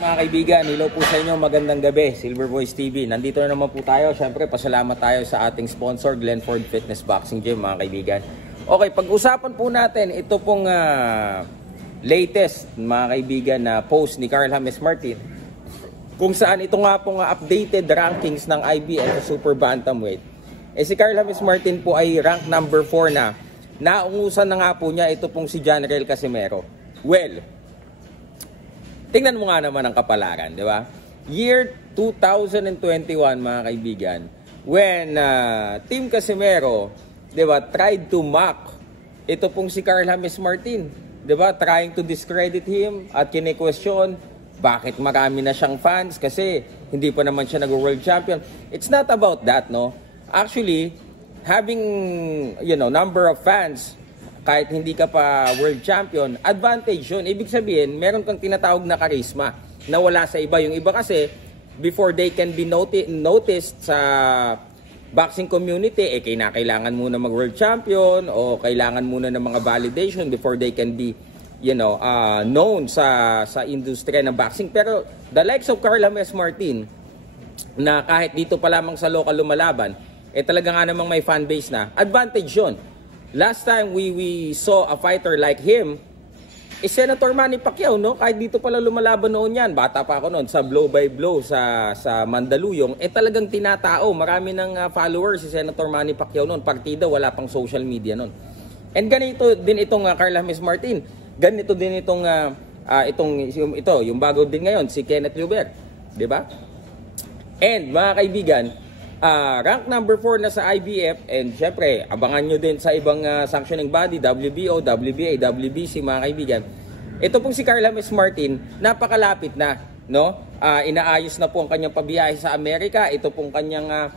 Mga kaibigan, hello po sa inyo, magandang gabi, Silver Voice TV. Nandito na naman po tayo, syempre pasalamat tayo sa ating sponsor, Glenford Fitness Boxing Gym, mga kaibigan. Okay, pag-usapan po natin, ito pong latest, mga kaibigan, na post ni Carl James Martin, kung saan ito nga pong updated rankings ng IBF sa Super Bantamweight. Si Carl James Martin po ay rank number 4 na. Naungusan na nga po niya ito pong si Janriel Casimero. Well, tingnan mo nga naman ang kapalaran, di ba? Year 2021, mga kaibigan, when Team Casimero, di ba, tried to mock ito pong si Carl James Martin, di ba? Trying to discredit him at kine-question bakit marami na siyang fans kasi hindi pa naman siya nag-world champion. It's not about that, no? Actually, having, number of fans, kahit hindi ka pa world champion, advantage yun. Ibig sabihin, meron kang tinatawag na charisma na wala sa iba. Yung iba kasi, before they can be noticed sa boxing community, kailangan muna mag-world champion o kailangan muna ng mga validation before they can be, known sa industriya ng boxing. Pero the likes of Carl James Martin, na kahit dito pa lamang sa local lumalaban, talaga nga namang may fan base na, advantage yun. Last time we saw a fighter like him is Senator Manny Pacquiao, no? Kahit dito pala lumalaban noon yan, bata pa ako noon, sa blow by blow sa Mandaluyong, talagang tinatao, marami ng followers si Senator Manny Pacquiao noon, partida, wala pang social media noon. And ganito din itong Carl James Martin, ganito din itong yung bago din ngayon, si Kenneth Lubert, di ba? And mga kaibigan, rank number 4 na sa IBF, and syempre abangan nyo din sa ibang sanctioning body, WBO, WBA, WBC, mga kaibigan. Ito pong si Carl James Martin, napakalapit na, no? Inaayos na po ang kanyang pabiyahe sa Amerika. Ito pong kanyang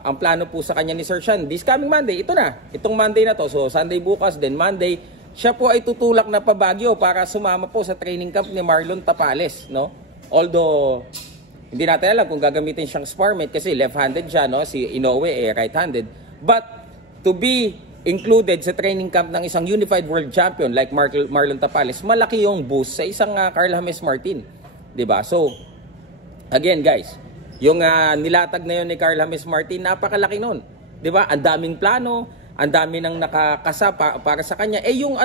ang plano po sa kanya ni Sir Sean this coming Monday. Ito na, itong Monday na to. So Sunday bukas, then Monday, siya po ay tutulak na pa Baguio para sumama po sa training camp ni Marlon Tapales, no? Although hindi natin alam kung gagamitin siyang sparmate kasi left-handed siya, no? Si Inoue right-handed. But to be included sa training camp ng isang unified world champion like Marlon Tapales, malaki yung boost sa isang Carl James Martin, 'di ba? So again, guys, yung nilatag na yun ni Carl James Martin, napakalaki noon, 'di ba? Ang daming plano, ang dami nang nakakasapa para sa kanya. Yung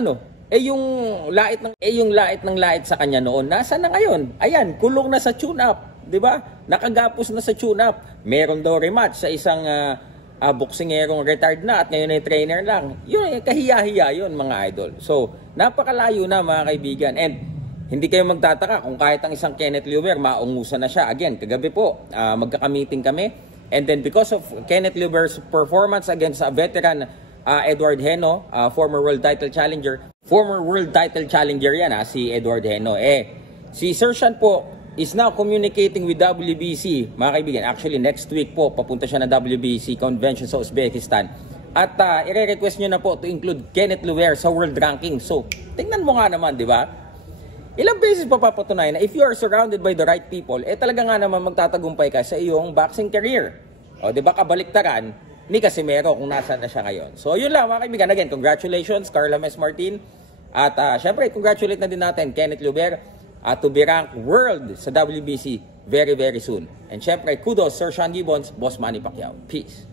lait ng lait sa kanya noon, nasa na ngayon? Ayan, kulong na sa tune-up. 'Di ba? Nakagapos na sa tune-up. Meron daw rematch sa isang boksingerong retired na at ngayon ay trainer lang. Yun, kahiya-hiya yun, mga idol. So, napakalayo na, mga kaibigan. And hindi kayo magtataka kung kahit ang isang Kenneth Lubert, maungusan na siya. Again, kagabi po, magkakamiting kami. And then because of Kenneth Lubert's performance against a veteran Edward Heno, former world title challenger. Former world title challenger yan, si Edward Heno. Si Sir Sean po is now communicating with WBC, mga kaibigan. Actually, next week po, papunta siya na WBC convention sa Uzbekistan. At i-request nyo na po to include Kenneth Lubert sa world ranking. So, tingnan mo nga naman, di ba? Ilang beses pa papatunayan na if you are surrounded by the right people, talaga nga naman magtatagumpay ka sa iyong boxing career. O, di ba, kabaliktaran ni Casimero kung nasaan na siya ngayon. So, yun lang, mga kaibigan. Again, congratulations, Carl James Martin. At syempre, congratulate na din natin Kenneth Lubert to be ranked world sa WBC very, very soon. And syempre, kudos Sir Sean Gibbons, Boss Manny Pacquiao. Peace.